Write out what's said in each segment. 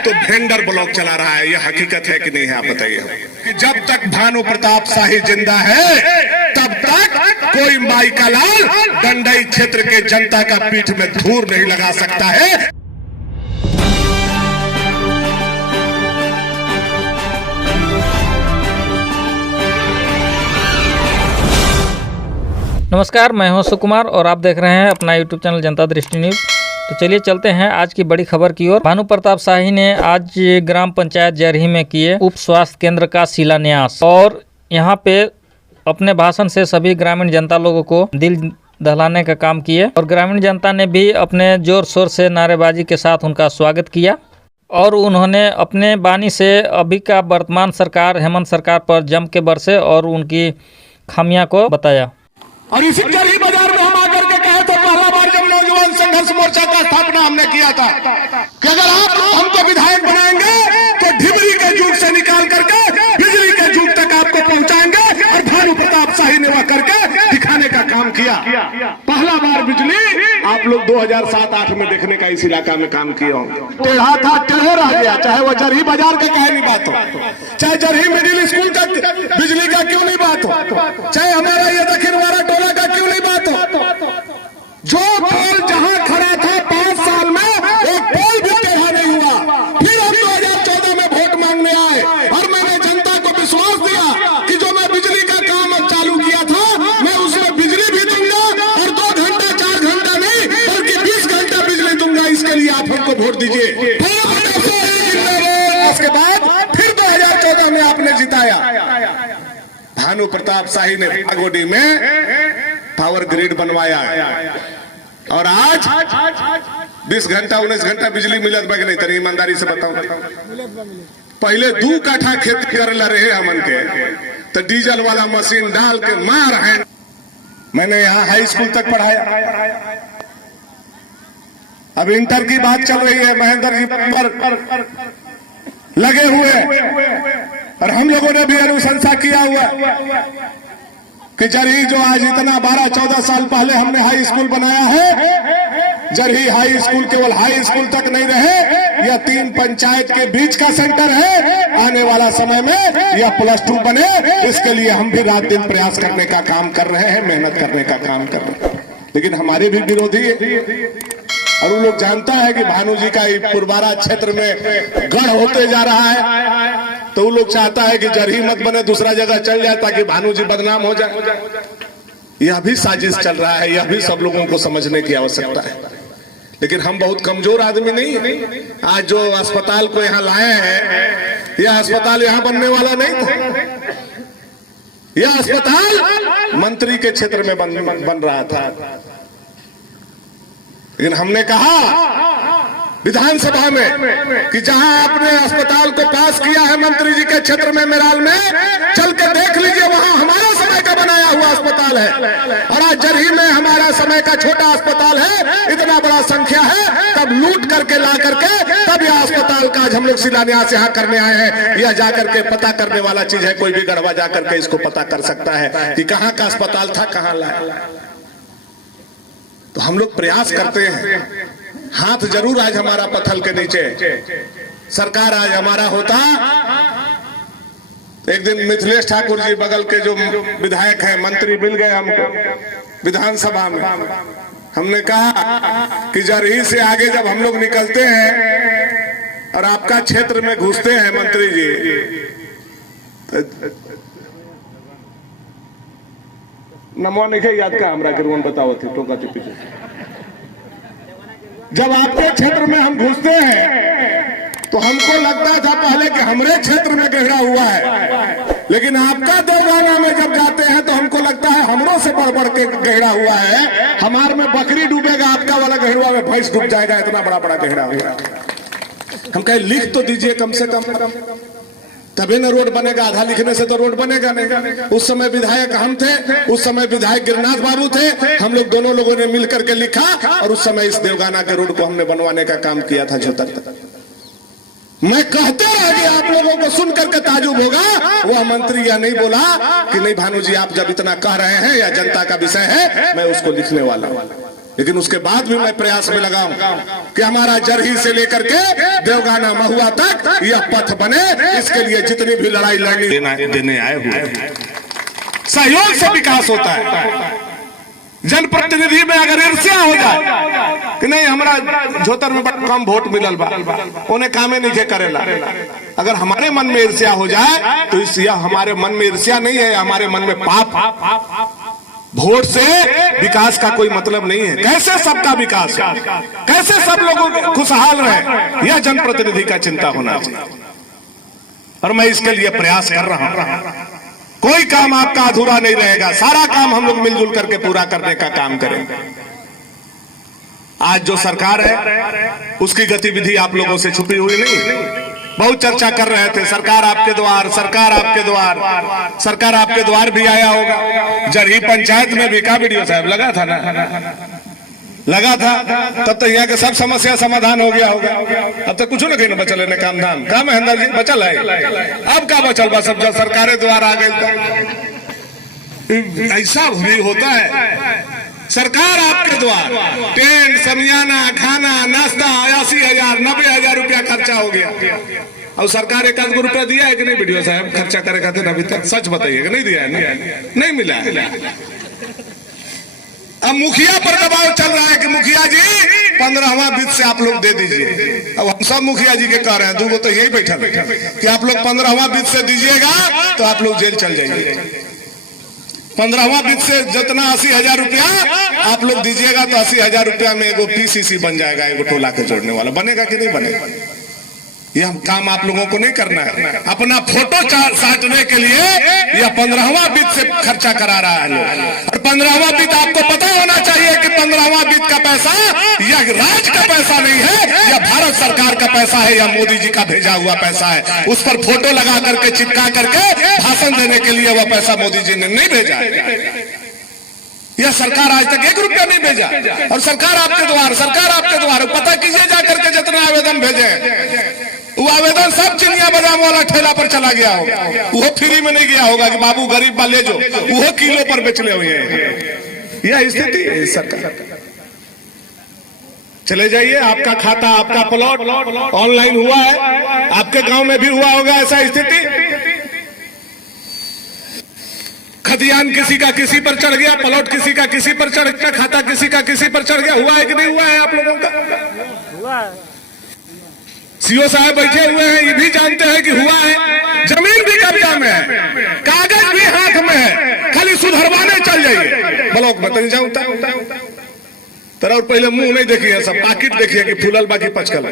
तो vendor block चला रहा है। यह हकीकत है कि नहीं है, आप बताइए। कि जब तक भानु प्रताप शाही जिंदा है तब तक कोई माई का लाल दंडई क्षेत्र के जनता का पीठ में धूर नहीं लगा सकता है। नमस्कार, मैं हूं सुकुमार और आप देख रहे हैं अपना यूट्यूब चैनल जनता दृष्टि न्यूज। तो चलिए चलते हैं आज की बड़ी खबर की ओर। भानु प्रताप शाही ने आज ग्राम पंचायत जरही में किए उप स्वास्थ्य केंद्र का शिलान्यास और यहां पे अपने भाषण से सभी ग्रामीण जनता लोगों को दिल दहलाने का काम किए और ग्रामीण जनता ने भी अपने जोर शोर से नारेबाजी के साथ उनका स्वागत किया और उन्होंने अपने बानी से अभी का वर्तमान सरकार हेमंत सरकार पर जम के बरसे और उनकी खामियां को बताया। और इसी जरही बाजार में हम आकर के कहे तो पहला बार जब नौजवान संघर्ष मोर्चा का स्थापना हमने किया था कि अगर आप हमको विधायक बनाएंगे तो ढिबरी के जुग से निकाल करके बिजली के जुग तक आपको पहुंचाएंगे। और भानु प्रताप शाही ने वह करके दिखाने का काम किया। पहला बार बिजली आप लोग 2007-8 में देखने का इस इलाका में काम किए होंगे। टेढ़ा था टेढ़े रह गया, चाहे वो जरही बाजार का कहे नहीं बात हो, चाहे जरही मिडिल स्कूल का बिजली का क्यों नहीं बात हो, चाहे हमारा ये दक्षिण वाला टोला का क्यों नहीं बात हो। जो पोल जहां खड़ा था 5 साल में एक पोल भी टेढ़ा नहीं हुआ। फिर हम 2014 में वोट मांगने आए और मैंने जनता को विश्वास दिया कि जो मैं बिजली का काम चालू किया था मैं उसमें बिजली भी दूंगा और 2 घंटा 4 घंटा नहीं बल्कि 20 घंटा बिजली दूंगा। इसके लिए आप हमको वोट दीजिए। उसके बाद फिर 2014 में आपने जिताया। भानु प्रताप शाही ने भागोडी में पावर ग्रिड बनवाया और आज 20 घंटा 19 घंटा बिजली मिलत बा नहीं। तरी ईमानदारी से बताओ, पहले 2 काठा खेत कर रहे हमन के तो डीजल वाला मशीन डाल के मार है। मैंने यहाँ हाई स्कूल तक पढ़ाया, अब इंटर की बात चल रही है, महेंद्र जी पर लगे हुए और हम लोगों ने भी अनुशंसा किया हुआ कि जरही जो आज इतना 12-14 साल पहले हमने हाई स्कूल बनाया है, जरही हाई स्कूल केवल हाई स्कूल तक नहीं रहे, यह 3 पंचायत के बीच का सेंटर है। आने वाला समय में यह +2 बने, इसके लिए हम भी रात दिन प्रयास करने का काम कर रहे हैं, मेहनत करने का काम कर रहे हैं। लेकिन हमारे भी विरोधी है और वो लोग जानता है कि भानु जी का पुरबारा क्षेत्र में गढ़ होते जा रहा है, तो वो लोग चाहता है कि जरही मत बने, दूसरा जगह चल जाए ताकि भानु जी बदनाम हो जाए। यह भी साजिश चल रहा है, यह भी सब लोगों को समझने की आवश्यकता है। लेकिन हम बहुत कमजोर आदमी नहीं है। आज जो अस्पताल को यहाँ लाए हैं, यह अस्पताल यहाँ बनने वाला नहीं था। यह अस्पताल मंत्री के क्षेत्र में बन रहा था। लेकिन हमने कहा विधानसभा में कि जहां आपने अस्पताल को पास किया है मंत्री जी के क्षेत्र में मेराल में, चल के देख लीजिए, वहां हमारा समय का बनाया हुआ अस्पताल है और आज जरही में हमारा समय का छोटा अस्पताल है। इतना बड़ा संख्या है, तब लूट करके ला करके तब यह अस्पताल का आज हम लोग शिलान्यास यहाँ करने आए हैं। यह जाकर के पता करने वाला चीज है, कोई भी गड़बड़ जाकर के इसको पता कर सकता है कि कहाँ का अस्पताल था, कहाँ लाया। तो हम लोग प्रयास करते हैं, हाथ जरूर आज हमारा पत्थर के नीचे। सरकार आज हमारा होता, एक दिन मिथिलेश ठाकुर जी बगल के जो विधायक हैं, मंत्री मिल गए हमको विधानसभा में। हमने कहा कि जरही से आगे जब हम लोग निकलते हैं और आपका क्षेत्र में घुसते हैं मंत्री जी, नमो नहीं याद का हमरा के रोन बताओ थे टोका चुपी। जब आपके क्षेत्र में हम घुसते हैं तो हमको लगता था पहले कि हमारे क्षेत्र में गहरा हुआ है, लेकिन आपका देवगाना में जब जाते हैं तो हमको लगता है हमरों से बढ़ बढ़ के गहरा हुआ है। हमारे में बकरी डूबेगा, आपका वाला गहरा में भैंस डूब जाएगा, इतना बड़ा बड़ा गहरा हुआ। हम कहे लिख तो दीजिए कम से कम, तभी ना रोड बनेगा। आधा लिखने से तो रोड बनेगा नहीं। उस समय विधायक हम थे, उस समय विधायक गिरिनाथ बाबू थे, हम लोग दोनों लोगों ने मिलकर के लिखा और उस समय इस देवगाना के रोड को हमने बनवाने का काम किया था। जो तक मैं कहते रह गया, आप लोगों को सुन करके ताजुब होगा, वह मंत्री यह नहीं बोला कि नहीं भानु जी आप जब इतना कह रहे हैं या जनता का विषय है मैं उसको लिखने वाला हूं। लेकिन उसके बाद भी मैं प्रयास में लगा हूं कि हमारा जरही से लेकर के देवगाना महुआ तक यह पथ बने। इसके लिए जितनी भी लड़ाई लड़नी देने आए हुए सहयोग से विकास होता है। जनप्रतिनिधि में अगर ईर्ष्या हो जाए कि नहीं हमारा झोतर में कम वोट मिलल बा, उन्हें कामे नहीं करेला, अगर हमारे मन में ईर्ष्या हो जाए तो इस हमारे मन में ईर्ष्या नहीं है, हमारे मन में पाप। वोट से विकास का कोई मतलब नहीं है। कैसे सबका विकास, कैसे सब लोगों खुशहाल रहे, यह जनप्रतिनिधि का चिंता होना चाहिए। और मैं इसके लिए प्रयास कर रहा हूं। कोई काम आपका अधूरा नहीं रहेगा, सारा काम हम लोग मिलजुल करके पूरा करने का काम करेंगे। आज जो सरकार है उसकी गतिविधि आप लोगों से छुपी हुई नहीं। बहुत चर्चा कर रहे थे सरकार आपके द्वार, सरकार आपके द्वार, सरकार आपके द्वार भी आया होगा। जरही पंचायत में भी का वीडियो साहब लगा था ना, लगा था, तब तो यहाँ के सब समस्या समाधान हो गया होगा। अब तक कुछ ना कहीं बचल है काम धाम का महेंद्र जी बचल है, अब का बचल बा सब जब सरकारें द्वारा आ गई। ऐसा भी होता है सरकार आपके द्वार, टेंट समियाना खाना नाश्ता 80,000 90,000 रुपया खर्चा हो गया। और सरकार 1 रुपया दिया है कि नहीं वीडियो साहब खर्चा करे खाते अभी तक? सच बताइए कि नहीं दिया है? नहीं मिला है। अब मुखिया पर दबाव चल रहा है कि मुखिया जी 15वां वित्त से आप लोग दे दीजिए। अब हम सब मुखिया जी के कह रहे हैं, दूगो तो यही बैठा कि आप लोग 15वां वित्त से दीजिएगा तो आप लोग जेल चल जाएंगे। 15वां वित्त से जितना 80,000 रुपया आप लोग दीजिएगा तो 80,000 रुपया में एगो PCC बन जाएगा, एगो टोला के जोड़ने वाला। बनेगा कि नहीं बनेगा? यह काम आप लोगों को नहीं करना है। अपना फोटो साटने के लिए यह 15वां वित्त से खर्चा करा रहा है लोग। और 15वां वित्त आपको पता होना चाहिए कि 15वां वित्त का पैसा यह राज्य का पैसा नहीं है, यह भारत सरकार का पैसा है, यह मोदी जी का भेजा हुआ पैसा है। उस पर फोटो लगा करके चिपका करके भाषण देने के लिए वह पैसा मोदी जी ने नहीं भेजा। यह सरकार आज तक 1 रुपया नहीं भेजा। और सरकार आपके द्वार, सरकार आपके द्वार, पता कीजिए जाकर के जितना आवेदन भेजे वो आवेदन सब चिनिया बादाम वाला ठेला पर चला गया होगा। वो फ्री में नहीं गया होगा कि बाबू गरीब बा ले जो, वो किलो पर बेचले हुए हैं। यह स्थिति है सरकार। चले जाइए, आपका खाता आपका प्लॉट ऑनलाइन हुआ है, आपके गांव में भी हुआ होगा ऐसा स्थिति। खतियान किसी का किसी पर चढ़ गया, प्लॉट किसी का किसी पर चढ़ गया, खाता किसी का किसी पर चढ़ गया। हुआ है कि नहीं हुआ है आप लोगों का? हुआ है। सीओ साहब बैठे हुए हैं, ये भी जानते हैं कि हुआ है। जमीन भी कब्जा में है, कागज भी हाथ में है, खाली सुधरवाने चल जाइए ब्लॉक में। तो जाऊं तरह और पहले मुंह नहीं देखिए, सब पाकिट देखिए कि फूलल बाकी पचकल।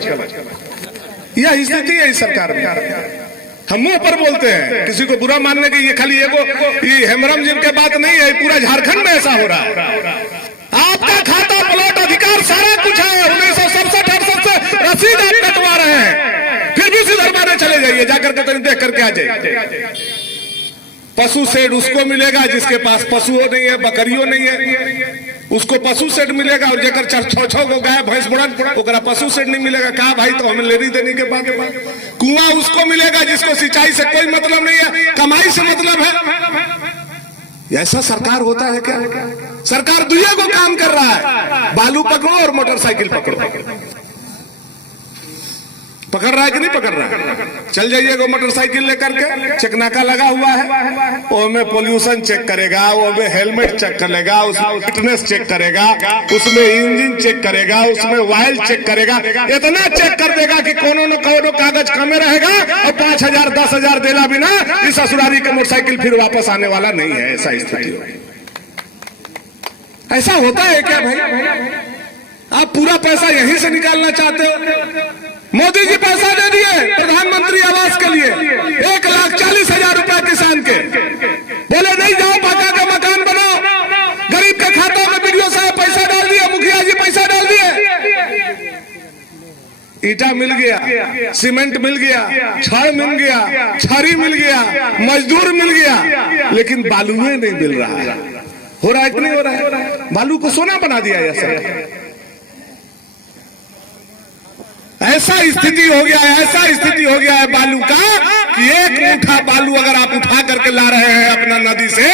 यह स्थिति है इस सरकार में। हम मुंह पर बोलते हैं, किसी को बुरा मानने की ये खाली ये हेमरम जी के बात नहीं है, पूरा झारखंड में ऐसा हो रहा है। आपका खाता प्लॉट अधिकार सारा कुछ है, 1967-68 से रसीद आप कटवा रहे हैं, फिर भी सुधरवाने चले जाइए, जाकर के देख करके आ जाइए। पशु शेड उसको मिलेगा जिसके पास पशुओं नहीं है, बकरियों नहीं है, उसको पशु शेड मिलेगा। और जेकर 6-6 गो गाय भैंस बुढ़ा ओकरा पशु शेड नहीं मिलेगा। कहा भाई तो हमें लेनी देने के बाद कुआं उसको मिलेगा जिसको सिंचाई से कोई मतलब नहीं है, कमाई से मतलब है। ऐसा सरकार होता है क्या? सरकार दुनिया को काम कर रहा है, बालू पकड़ो और मोटरसाइकिल पकड़ो। पकड़ रहा है कि नहीं पकड़ रहा है? चल जाइएगा मोटरसाइकिल लेकर के, चेकनाका लगा हुआ है, उसमें पोल्यूशन चेक करेगा, उसमें हेलमेट चेक करेगा, उसमें फिटनेस चेक करेगा, उसमें इंजन चेक करेगा, उसमें ऑयल चेक करेगा। इतना चेक कर देगा कि कोनो न कोनो कागज कमे रहेगा और 5,000 10,000 देला बिना इस ससुरारी का मोटरसाइकिल फिर वापस आने वाला नहीं है। ऐसा स्थिति ऐसा होता है क्या भाई? आप पूरा पैसा यहीं से निकालना चाहते हो? मोदी जी पैसा दे दिए प्रधानमंत्री आवास के लिए 1,40,000 रुपया किसान के, बोले नहीं जाओ पक्का का मकान बनाओ। गरीब के खातों में वीडियो साहब पैसा डाल दिया, मुखिया जी पैसा डाल दिए, ईटा मिल गया, सीमेंट मिल गया, छड़ मिल गया, छड़ी मिल गया, मजदूर मिल गया, लेकिन बालुए नहीं मिल रहा है। हो रहा है कि नहीं हो रहा है? बालू को सोना बना दिया ऐसा। ऐसा स्थिति हो गया है, ऐसा स्थिति हो गया है बालू का कि एक मुठ्ठा बालू अगर आप उठा करके ला रहे हैं अपना नदी से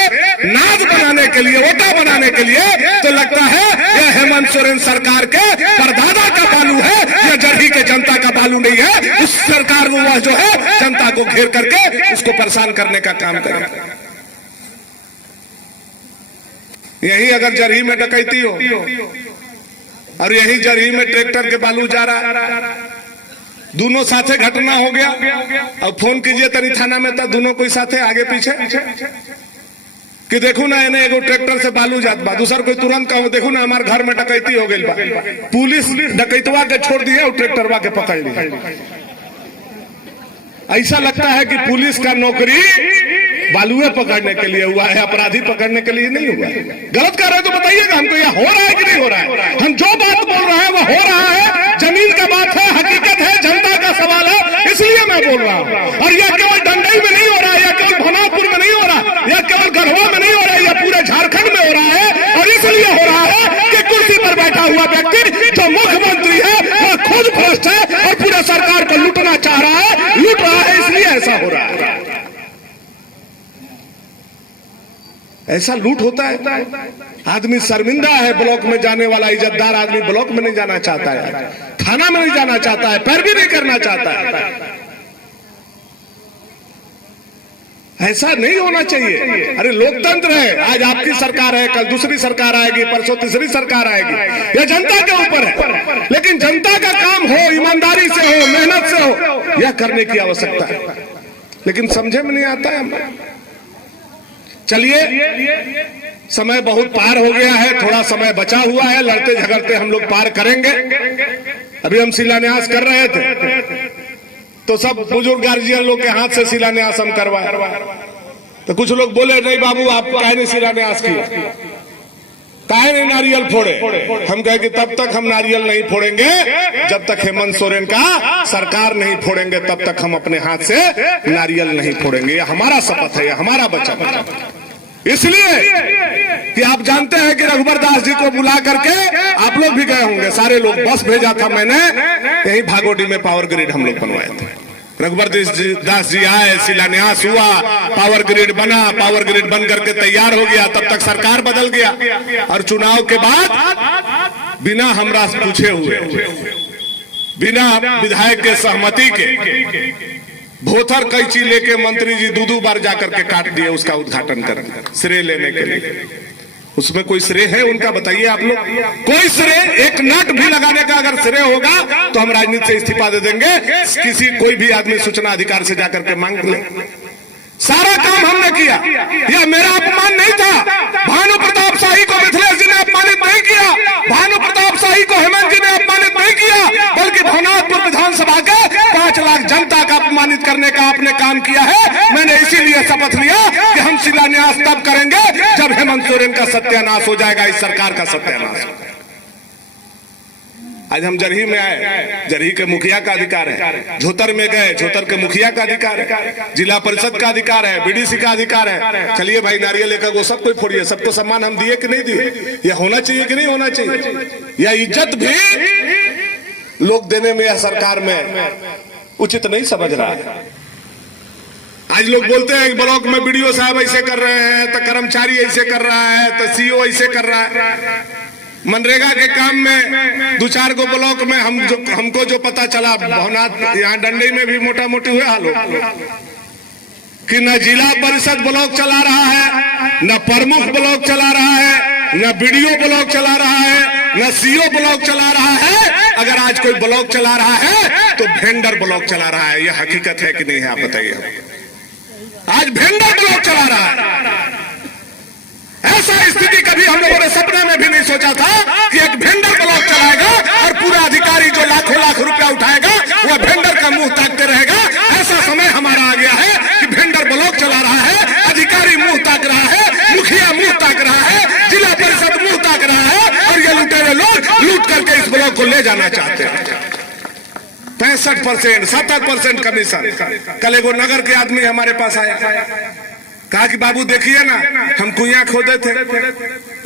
नाद बनाने के लिए, ओटा बनाने के लिए, तो लगता है यह हेमंत सोरेन सरकार के परदादा का बालू है, यह जरही के जनता का बालू नहीं है। उस सरकार को वह जो है जनता को घेर करके उसको परेशान करने का काम करे। यही अगर जरही में डकैती हो और यही जरही में ट्रैक्टर के बालू जा रहा, दोनों साथे घटना हो गया, और फोन कीजिए तनी थाना में तो दोनों कोई साथे आगे पीछे कि देखो ना इन्हें एगो ट्रैक्टर से बालू जात बा, दूसर कोई तुरंत कहो देखो ना हमारे घर में डकैती हो गई बा, पुलिस डकैतवा के छोड़ दिए और ट्रैक्टरवा के पकड़ ली। ऐसा लगता है कि पुलिस का नौकरी बालुए पकड़ने के लिए हुआ है, अपराधी पकड़ने के लिए नहीं हुआ। गलत कर रहे हैं तो बताइएगा हमको, यह हो रहा है कि नहीं हो रहा है? हम जो बात बोल रहे हैं वो हो रहा है, जमीन का बात है, हकीकत है, जनता का सवाल है, इसलिए मैं बोल रहा हूँ। और यह केवल डंडई में नहीं हो रहा है, यह केवल भनापुर में नहीं हो रहा, यह केवल गढ़वा में नहीं हो रहा है, यह पूरे झारखंड में हो रहा है। और इसलिए हो रहा है कि कुर्सी पर बैठा हुआ व्यक्ति जो मुख्यमंत्री है वह खुद भ्रष्ट है और पूरे सरकार को लूटना चाह रहा है, लूट रहा है, इसलिए ऐसा हो रहा है। ऐसा लूट होता है, आदमी शर्मिंदा है। ब्लॉक में जाने वाला इज्जतदार आदमी ब्लॉक में नहीं जाना चाहता है, थाना में नहीं जाना चाहता है, पैरवी नहीं करना चाहता है। ऐसा नहीं होना चाहिए। अरे लोकतंत्र है, आज आपकी सरकार है, कल दूसरी सरकार आएगी, परसों तीसरी सरकार आएगी, यह जनता के ऊपर है। लेकिन जनता का काम हो, ईमानदारी से हो, मेहनत से हो, यह करने की आवश्यकता है। लेकिन समझे में नहीं आता है। चलिए, समय बहुत पार हो गया है, थोड़ा समय बचा हुआ है, लड़ते झगड़ते हम लोग पार करेंगे। अभी हम शिलान्यास कर रहे थे तो सब बुजुर्ग गार्जियन लोग के हाथ से शिलान्यास हम करवाए, तो कुछ लोग बोले नहीं बाबू आप काहे नहीं शिलान्यास किया, काहे नहीं नारियल फोड़े। हम कहे कि तब तक हम नारियल नहीं फोड़ेंगे जब तक हेमंत सोरेन का सरकार नहीं फोड़ेंगे, तब तक हम अपने हाथ से नारियल नहीं फोड़ेंगे। यह हमारा शपथ है, यह हमारा वचन है। इसलिए कि आप जानते हैं कि रघुबर दास जी को बुला करके आप लोग भी गए होंगे, सारे लोग, बस भेजा था मैंने, यही भागोडी में पावर ग्रिड हम लोग बनवाए थे। रघुबर दास जी आए, शिलान्यास हुआ, पावर ग्रिड बना, पावर ग्रिड बन करके तैयार हो गया। तब तक सरकार बदल गया और चुनाव के बाद बिना हमरा पूछे हुए, बिना विधायक के सहमति के भोथर कैंची लेके मंत्री जी दो बार जाकर के काट दिए उसका उद्घाटन कर श्रेय लेने के लिए। उसमें कोई श्रेय है उनका? बताइए आप लोग। कोई श्रेय, एक नट भी लगाने का अगर श्रेय होगा तो हम राजनीति से इस्तीफा दे देंगे। किसी कोई भी आदमी सूचना अधिकार से जाकर के मांग ले। सारा काम हमने किया, यह मेरा अपमान नहीं था। भानु प्रताप शाही को मिथिलेश जी ने अपमानित नहीं किया, भानु प्रताप शाही को हेमंत जी ने अपमानित नहीं किया, बल्कि भवनाथपुर विधानसभा के 5 लाख जनता का अपमानित करने का आपने काम किया है। मैंने इसीलिए शपथ लिया कि हम शिलान्यास तब करेंगे जब हेमंत सोरेन का सत्यानाश हो जाएगा, इस सरकार का सत्यानाश। आज हम जरही में आए, जरही के मुखिया का अधिकार है, झोतर में गए, झोतर के मुखिया का अधिकार है, जिला परिषद का अधिकार है, बीडीसी का अधिकार है। चलिए भाई नारियल लेकर वो सब कोई फोड़िए, सबको सम्मान हम दिए कि नहीं दिए? यह होना चाहिए कि नहीं होना चाहिए? यह इज्जत भी लोग देने में, यह सरकार में उचित नहीं समझ रहा है। आज लोग बोलते हैं ब्लॉक में बीडीओ साहब ऐसे कर रहे हैं, तो कर्मचारी ऐसे कर रहा है, तो सीओ ऐसे कर रहा है। मनरेगा के काम में 2-4 गो ब्लॉक में हमको जो पता चला, भवनाथ यहाँ डंडई में भी मोटा मोटी हुए हाल कि न जिला परिषद ब्लॉक चला रहा है, न प्रमुख ब्लॉक चला रहा है, न बीडीओ ब्लॉक चला रहा है, न सीओ ब्लॉक चला रहा है। अगर आज कोई ब्लॉक चला रहा है तो वेंडर ब्लॉक चला रहा है। यह हकीकत है कि नहीं है? आप बताइए। आज वेंडर ब्लॉक चला रहा है। ऐसा स्थिति कभी हम लोगों ने सपने में भी नहीं सोचा था कि एक वेंडर ब्लॉक चलाएगा और पूरा अधिकारी जो लाखों लाख रुपया उठाएगा वह वेंडर का मुंह ताकते रहेगा। ऐसा समय हमारा आ गया है कि वेंडर ब्लॉक चला रहा है, अधिकारी मुंह ताक रहा है, मुखिया मुंह ताक रहा है, जिला परिषद मुंह ताक रहा है, और ये लुटेरे लोग लूट करके इस ब्लॉक को ले जाना चाहते हैं। 65%, 70% कमीशन। कल एगो नगर के आदमी हमारे पास आया, कहा कि बाबू देखिए ना, हम कुइयां खोदे थे,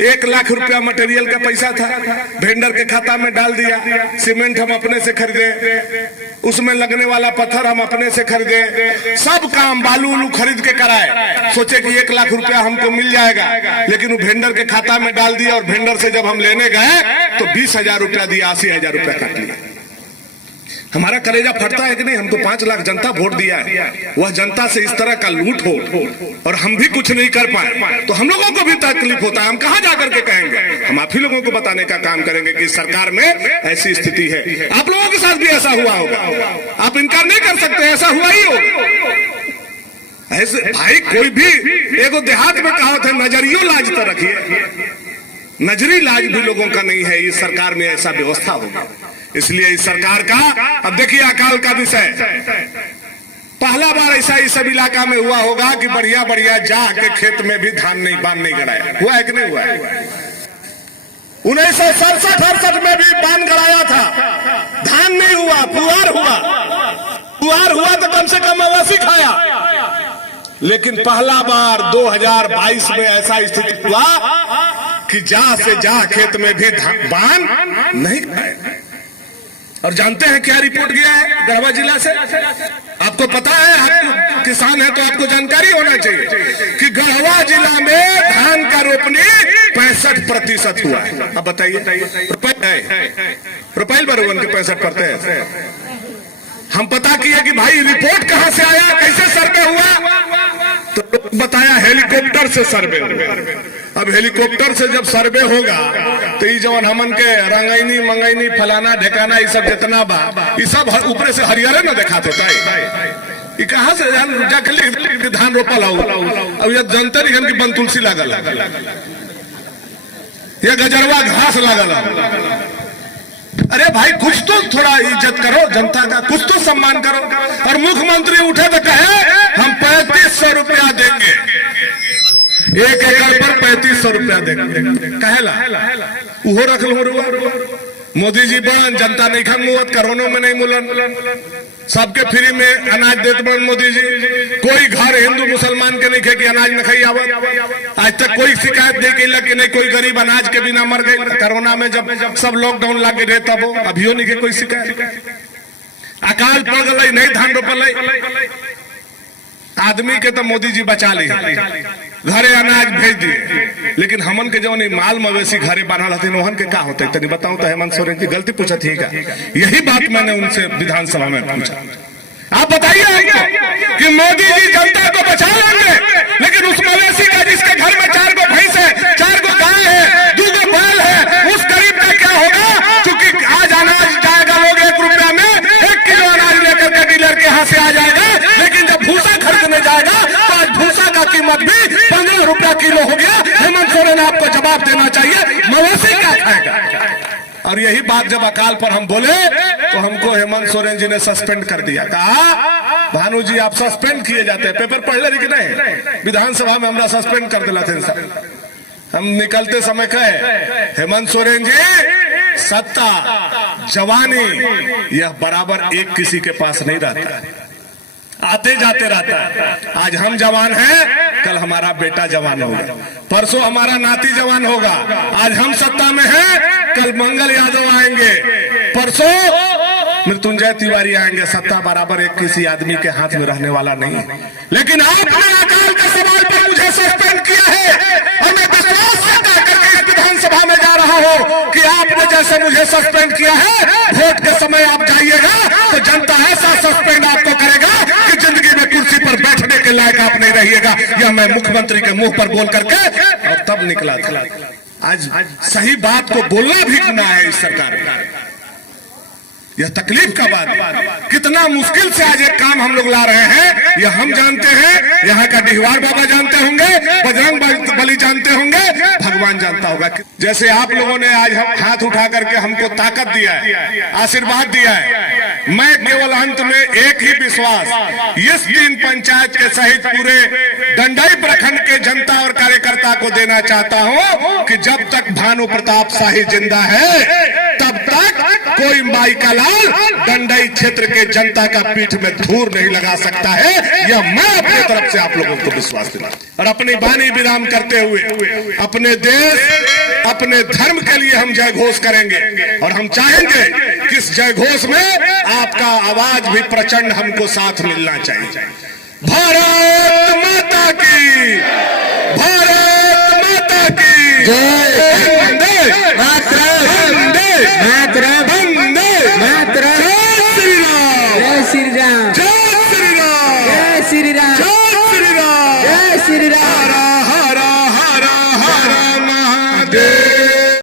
1 लाख रुपया मटेरियल का पैसा था, वेंडर के खाता में डाल दिया। सीमेंट हम अपने से खरीदे, उसमें लगने वाला पत्थर हम अपने से खरीदे, सब काम बालू उलू खरीद के कराए। सोचे कि 1 लाख रुपया हमको मिल जाएगा, लेकिन वो वेंडर के खाता में डाल दिया। और वेंडर से जब हम लेने गए तो 20,000 रुपया दिया, 80,000 रुपया काट लिया। हमारा कलेजा फटता है कि नहीं? हमको 5 लाख जनता वोट दिया है, वह जनता से इस तरह का लूट हो और हम भी कुछ नहीं कर पाए तो हम लोगों को भी तकलीफ होता है। हम कहां जाकर के कहेंगे? हम आप ही लोगों को बताने का काम करेंगे कि सरकार में ऐसी स्थिति है। आप लोगों के साथ भी ऐसा हुआ होगा, आप इनकार नहीं कर सकते, ऐसा हुआ ही होगा। ऐसे भाई कोई भी एगो देहात में कहावत है, नजरियो लाज तो रखिए, नजरी लाज भी लोगों का नहीं है। इस सरकार में ऐसा व्यवस्था होगा, इसलिए इस सरकार का अब देखिए अकाल का विषय, पहला बार ऐसा इस सब इलाका में हुआ होगा कि बढ़िया बढ़िया जा के खेत में भी धान नहीं बांध नहीं गड़ाया। हुआ है कि नहीं हुआ है? 1967-68 में भी बांध गड़ाया था, धान नहीं हुआ, पुआर हुआ। पुआर हुआ तो कम से कम मवेशी खाया। लेकिन पहला बार 2022 में ऐसा स्थिति हुआ कि जा से जा खेत में भी बांध नहीं गड़ाया। और जानते हैं क्या रिपोर्ट गया है गढ़वा जिला से? आपको पता है, आप किसान है तो आपको जानकारी होना चाहिए कि गढ़वा जिला में धान का रोपनी 65% हुआ है। अब बताइए, रुपये बरोबर के 65 पड़ते हैं। हम पता किया कि भाई रिपोर्ट कहां से आया, कैसे सर्वे हुआ, तो बताया हेलीकॉप्टर से सर्वे हुआ। अब हेलीकॉप्टर से जब सर्वे होगा तो ये जवन हमन के रंगैनी मंगैनी फलाना ढेकाना ये सब जितना बा, ये सब ऊपर से हरियाणा में देखा होता है। ये कहां से जाके धान रोपल हो? अब ये जनता नहीं कि बन तुलसी लागल, ये गजरवा घास लागल। अरे भाई कुछ तो थोड़ा इज्जत करो जनता का, कुछ तो सम्मान करो। और मुख्यमंत्री उठे तो कहे हम 3500 रुपया देंगे, 1 एकड़ पर 3500 रुपया देंगे। कहेला उहो रखल हो। मोदी जी बन जनता नहीं खन मुवत, कोरोना में नहीं मुलन, सबके फ्री में अनाज देते बन मोदी जी। कोई घर हिंदू मुसलमान के नहीं खे कि अनाज न खाई आवत। आज तक कोई शिकायत नहीं कैला कि नहीं कोई गरीब अनाज के बिना मर गए। कोरोना में जब सब लॉकडाउन लागे रहे तब अभियो नहीं के कोई शिकायत। अकाल पड़ गई, नहीं धान रोपल, आदमी के तो मोदी जी बचा ली, घरे अनाज भेज दिए। लेकिन हमन के जो माल मवेशी घरे बांधल हथिन ओहन के का होते तनी बताऊं तो हेमंत सोरेन जी गलती पूछत ही का? यही बात मैंने उनसे विधानसभा में पूछा। आप बताइए हमको कि मोदी जी जनता को बचा लेंगे, लेकिन उस मवेशी का जिसके घर में 4 गो भैंस है, 4 गो गाय है, 2 गो बैल है, उस गरीब का क्या होगा? क्योंकि आज अनाज जाएगा लोग 1 रुपया में, 1 किलो अनाज लेकर के डीलर के यहाँ से आ जाएगा। लेकिन जब भूसा खरीदने जाएगा तो आज भूसा का कीमत भी 15 रुपया किलो हो गया। हेमंत सोरेन आपको जवाब देना चाहिए, मवेशी क्या खाएगा? और यही बात जब अकाल पर हम बोले तो हमको हेमंत सोरेन जी ने सस्पेंड कर दिया। कहा भानु जी आप सस्पेंड किए जाते हैं, पेपर पढ़ ले कि नहीं? विधानसभा में हमरा सस्पेंड कर दिला थे सब। हम निकलते समय कहे हेमंत सोरेन जी सत्ता जवानी यह बराबर एक किसी के पास नहीं रहता, आते जाते रहता है। आज हम जवान हैं, कल हमारा बेटा जवान होगा, परसों हमारा नाती जवान होगा। आज हम सत्ता में हैं, कल मंगल यादव आएंगे, परसों मृत्युंजय तिवारी आएंगे। सत्ता बराबर एक किसी आदमी के हाथ में रहने वाला नहीं है। लेकिन आपने अकाल के सवाल पर मुझे सस्पेंड किया है और मैं विश्वास से कहकर इस विधानसभा में जा रहा हूं कि आपने जैसे मुझे सस्पेंड किया है, वोट के समय आप जाइएगा तो जनता ऐसा सस्पेंड आपको करेगा कि जिंदगी में कुर्सी पर बैठने के लायक आप नहीं रहिएगा। यह मैं मुख्यमंत्री के मुंह पर बोल करके और तब निकला था। आज सही बात को बोलना भी गुनाह है इस सरकार में। यह तकलीफ का बात है, कितना मुश्किल से आज एक काम हम लोग ला रहे हैं, यह हम जानते हैं, यहाँ का डिहवार बाबा जानते होंगे, बजरंग बली जानते होंगे, भगवान जानता होगा। जैसे आप लोगों ने आज हाथ उठा करके हमको ताकत दिया है, आशीर्वाद दिया है, मैं केवल अंत में एक ही विश्वास इस 3 पंचायत के सहित पूरे डंडाई प्रखंड के जनता और कार्यकर्ता को देना चाहता हूं कि जब तक भानु प्रताप शाही जिंदा है तब तक कोई माई का लाल दंडई क्षेत्र के जनता का पीठ में धूर नहीं लगा सकता है। यह मैं अपनी तरफ से आप लोगों को विश्वास दिला और अपनी वाणी विराम करते हुए अपने देश अपने धर्म के लिए हम जय घोष करेंगे और हम चाहेंगे कि इस जय घोष में आपका आवाज भी प्रचंड हमको साथ मिलना चाहिए। भारत माता की, भारत माता की जय। वंदे मातरम, वंदे मातरम, जय श्री राम, जय श्री राम, जय श्री राम, जय श्री राम, जय श्री राम, जय श्री राम, हरा हरा हरा हरा महादेव।